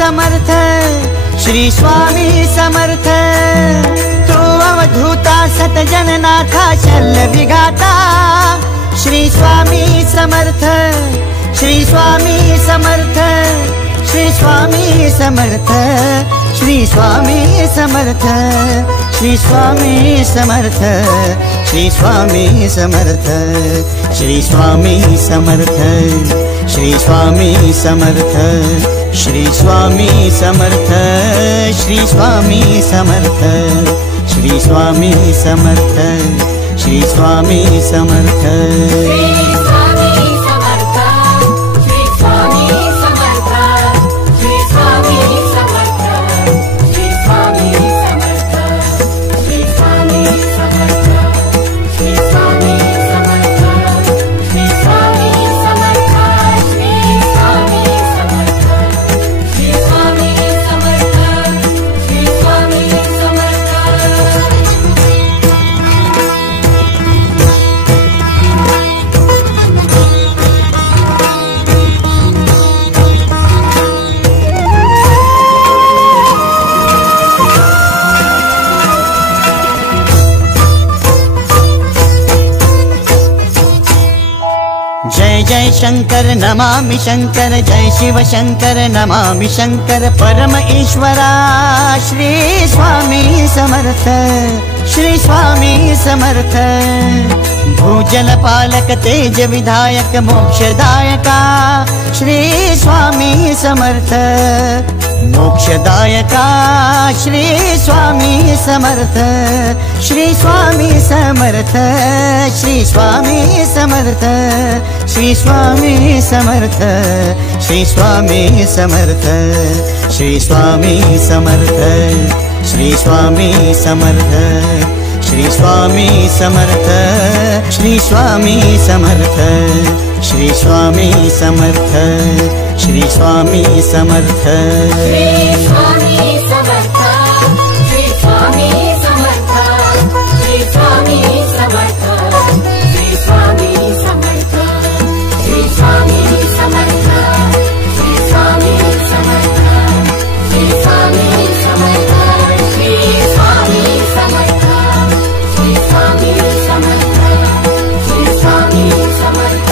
समर्थ, श्री स्वामी समर्थ। तू अवधूता सतजननाथा शल्य विघाता, श्री स्वामी समर्थ, श्री स्वामी समर्थ, श्री स्वामी समर्थ, श्री स्वामी समर्थ, श्री स्वामी समर्थ, श्री स्वामी समर्थ, श्री स्वामी समर्थ, श्री स्वामी समर्थ, श्री स्वामी समर्थ, श्री स्वामी समर्थ, श्री स्वामी समर्थ, श्री स्वामी समर्थ। जय जय शंकर नमामि शंकर, जय शिव शंकर नमामि शंकर। परम ईश्वरा श्री स्वामी समर्थ, श्री स्वामी समर्थ। भूजल पालक तेज विधायक मोक्षदायका, श्री स्वामी समर्थ, मोक्षदायका श्री स्वामी समर्थ, श्री स्वामी समर्थ, श्री स्वामी समर्थ, श्री स्वामी समर्थ, श्री स्वामी समर्थ, श्री स्वामी समर्थ, श्री स्वामी समर्थ, श्री स्वामी समर्थ, श्री स्वामी समर्थ, श्री स्वामी समर्थ, श्री स्वामी समर्थ। श्री स्वामी समर्थ, श्री स्वामी समर्थ, श्री स्वामी समर्थ, श्री स्वामी समर्थ, श्री स्वामी समर्थ, श्री स्वामी समर्थ, श्री स्वामी समर्थ, श्री स्वामी समर्थ, श्री स्वामी समर्थ, श्री स्वामी समर्थ।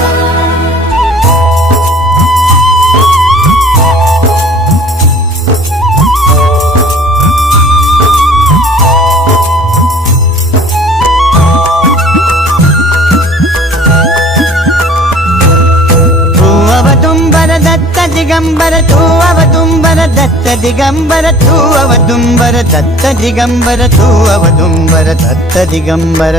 दिगंबर तू अवदुंबर दत्त दिगंबर तू अवदुंबर दत्त दिगंबर तू अवदुंबर दत्त दिगंबर।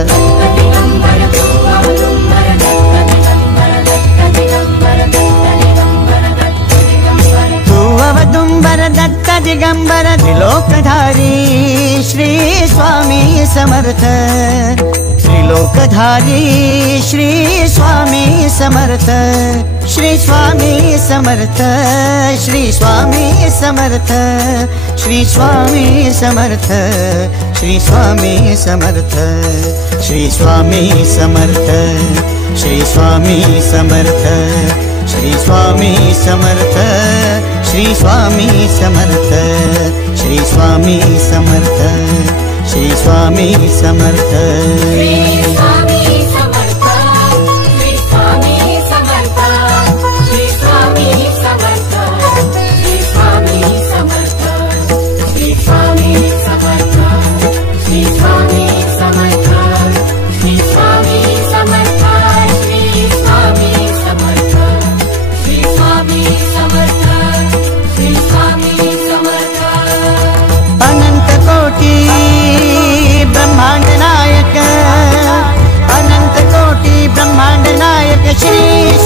तू अवदुंबर दत्त दिगंबर त्रिलोकधारी श्री स्वामी समर्थ, त्रिलोकधारी श्री स्वामी समर्थ, श्री स्वामी समर्थ, श्री स्वामी समर्थ, श्री स्वामी समर्थ, श्री स्वामी समर्थ, श्री स्वामी समर्थ, श्री स्वामी समर्थ, श्री स्वामी समर्थ, श्री स्वामी समर्थ, श्री स्वामी समर्थ, श्री स्वामी समर्थ। श्री